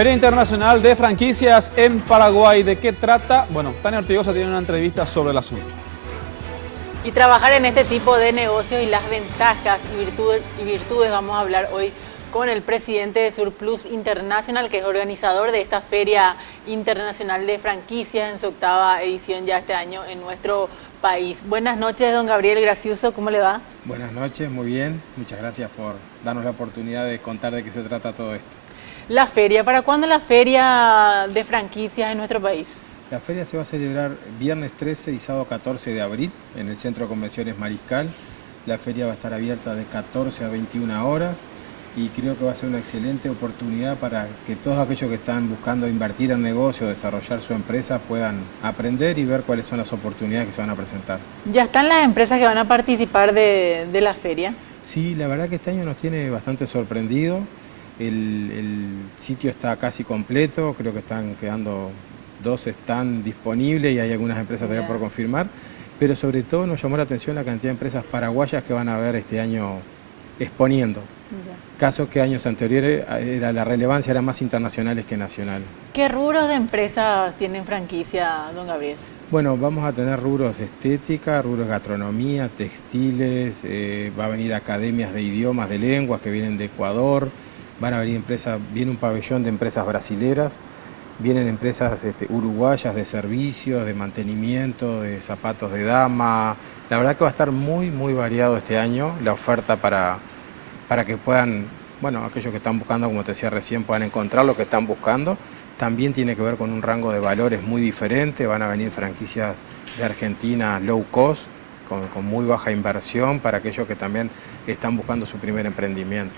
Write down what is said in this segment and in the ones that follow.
Feria Internacional de Franquicias en Paraguay. ¿De qué trata? Bueno, Tania Ortigosa tiene una entrevista sobre el asunto. Y trabajar en este tipo de negocios y las ventajas y virtudes vamos a hablar hoy con el presidente de Surplus International, que es organizador de esta Feria Internacional de Franquicias en su 8ª edición ya este año en nuestro país. Buenas noches, don Gabriel Gracioso, ¿cómo le va? Buenas noches, muy bien. Muchas gracias por darnos la oportunidad de contar de qué se trata todo esto. La feria, ¿para cuándo la feria de franquicias en nuestro país? La feria se va a celebrar viernes 13 y sábado 14 de abril en el Centro de Convenciones Mariscal. La feria va a estar abierta de 14 a 21 horas y creo que va a ser una excelente oportunidad para que todos aquellos que están buscando invertir en negocio, desarrollar su empresa, puedan aprender y ver cuáles son las oportunidades que se van a presentar. ¿Ya están las empresas que van a participar de la feria? Sí, la verdad que este año nos tiene bastante sorprendido. El sitio está casi completo, creo que están quedando 2 están disponibles y hay algunas empresas todavía por confirmar, pero sobre todo nos llamó la atención la cantidad de empresas paraguayas que van a ver este año exponiendo. Casos que años anteriores la relevancia era más internacionales que nacionales. ¿Qué rubros de empresas tienen franquicia, don Gabriel? Bueno, vamos a tener rubros estética, rubros gastronomía, textiles, va a venir academias de idiomas, de lenguas que vienen de Ecuador, van a venir empresas, viene un pabellón de empresas brasileras, vienen empresas uruguayas de servicios, de mantenimiento, de zapatos de dama. La verdad que va a estar muy variado este año la oferta para que puedan, bueno, aquellos que están buscando, como te decía recién, puedan encontrar lo que están buscando. También tiene que ver con un rango de valores muy diferente, van a venir franquicias de Argentina low cost, con muy baja inversión para aquellos que también están buscando su primer emprendimiento.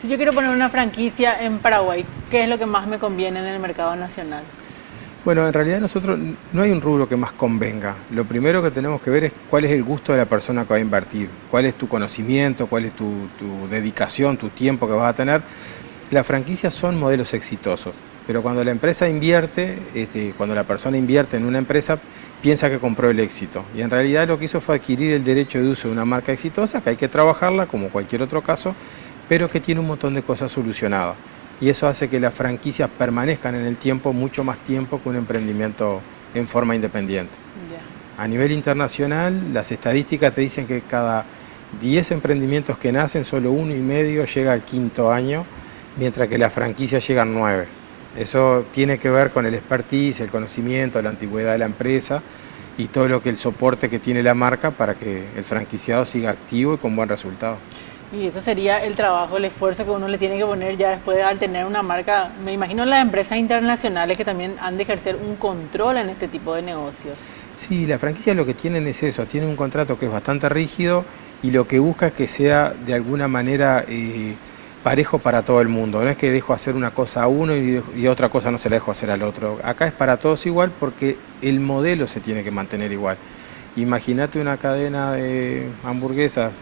Si yo quiero poner una franquicia en Paraguay, ¿qué es lo que más me conviene en el mercado nacional? Bueno, en realidad nosotros no hay un rubro que más convenga. Lo primero que tenemos que ver es cuál es el gusto de la persona que va a invertir, cuál es tu conocimiento, cuál es tu dedicación, tu tiempo que vas a tener. Las franquicias son modelos exitosos, pero cuando la empresa invierte, cuando la persona invierte en una empresa, piensa que compró el éxito. Y en realidad lo que hizo fue adquirir el derecho de uso de una marca exitosa, que hay que trabajarla como cualquier otro caso, pero que tiene un montón de cosas solucionadas. Y eso hace que las franquicias permanezcan en el tiempo mucho más tiempo que un emprendimiento en forma independiente. A nivel internacional, las estadísticas te dicen que cada 10 emprendimientos que nacen, solo 1,5 llega al 5.º año, mientras que las franquicias llegan 9. Eso tiene que ver con el expertise, el conocimiento, la antigüedad de la empresa y todo lo que el soporte que tiene la marca para que el franquiciado siga activo y con buen resultado. Y eso sería el trabajo, el esfuerzo que uno le tiene que poner ya después al tener una marca. Me imagino las empresas internacionales que también han de ejercer un control en este tipo de negocios. Sí, la franquicia lo que tienen es eso, tienen un contrato que es bastante rígido y lo que busca es que sea de alguna manera parejo para todo el mundo. No es que dejo hacer una cosa a uno y otra cosa no se la dejo hacer al otro. Acá es para todos igual porque el modelo se tiene que mantener igual. Imagínate una cadena de hamburguesas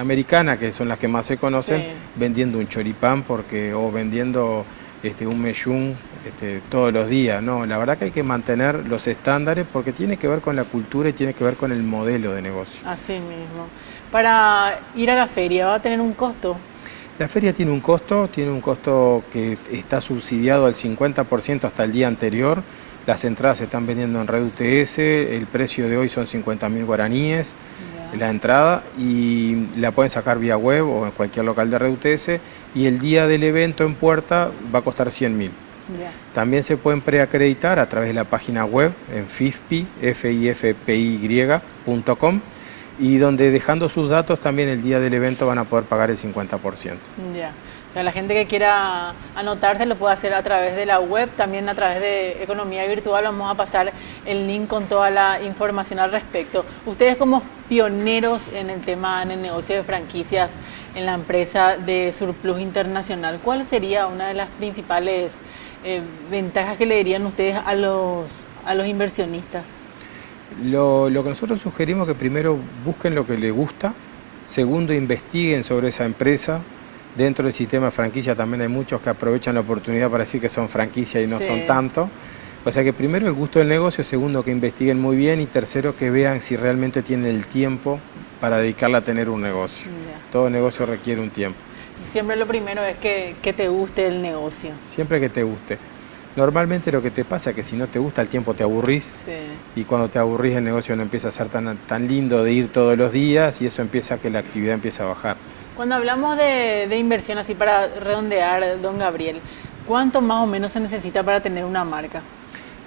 americana, que son las que más se conocen, sí, vendiendo un choripán o vendiendo un meyún todos los días. No, la verdad que hay que mantener los estándares porque tiene que ver con la cultura y tiene que ver con el modelo de negocio. Así mismo. Para ir a la feria, ¿va a tener un costo? La feria tiene un costo que está subsidiado al 50% hasta el día anterior. Las entradas se están vendiendo en Red UTS, el precio de hoy son 50.000 guaraníes, la entrada, y la pueden sacar vía web o en cualquier local de Red UTS, y el día del evento en puerta va a costar 100.000. También se pueden preacreditar a través de la página web en fifpy.com, y donde dejando sus datos también el día del evento van a poder pagar el 50%. O sea, la gente que quiera anotarse lo puede hacer a través de la web, también a través de Economía Virtual. Vamos a pasar el link con toda la información al respecto. Ustedes como pioneros en el tema, en el negocio de franquicias, en la empresa de Surplus International, ¿cuál sería una de las principales ventajas que le dirían ustedes a los inversionistas? Lo que nosotros sugerimos es que primero busquen lo que les gusta, segundo investiguen sobre esa empresa. Dentro del sistema de franquicia también hay muchos que aprovechan la oportunidad para decir que son franquicia y no son tanto. O sea que primero el gusto del negocio, segundo que investiguen muy bien y tercero que vean si realmente tienen el tiempo para dedicarle a tener un negocio. Todo negocio requiere un tiempo. Siempre lo primero es que te guste el negocio. Siempre que te guste. Normalmente lo que te pasa es que si no te gusta el tiempo te aburrís, Sí. y cuando te aburrís el negocio no empieza a ser tan lindo de ir todos los días, y eso empieza a que la actividad empieza a bajar. Cuando hablamos de inversión, así para redondear, don Gabriel, ¿cuánto más o menos se necesita para tener una marca?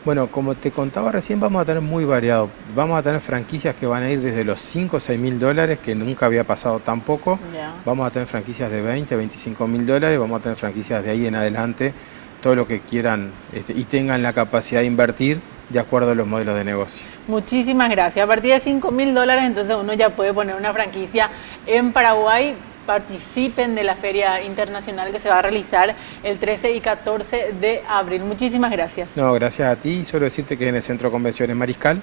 Bueno, como te contaba recién, vamos a tener muy variado. Vamos a tener franquicias que van a ir desde los 5 o 6 mil dólares, que nunca había pasado tan poco. Ya. Vamos a tener franquicias de 20, 25 mil dólares. Vamos a tener franquicias de ahí en adelante, todo lo que quieran y tengan la capacidad de invertir de acuerdo a los modelos de negocio. Muchísimas gracias. A partir de $5.000, entonces uno ya puede poner una franquicia en Paraguay. Participen de la Feria Internacional que se va a realizar el 13 y 14 de abril. Muchísimas gracias. No, gracias a ti. Solo decirte que es en el Centro de Convenciones Mariscal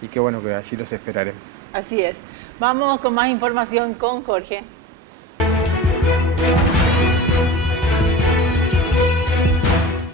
y que bueno, que allí los esperaremos. Así es. Vamos con más información con Jorge.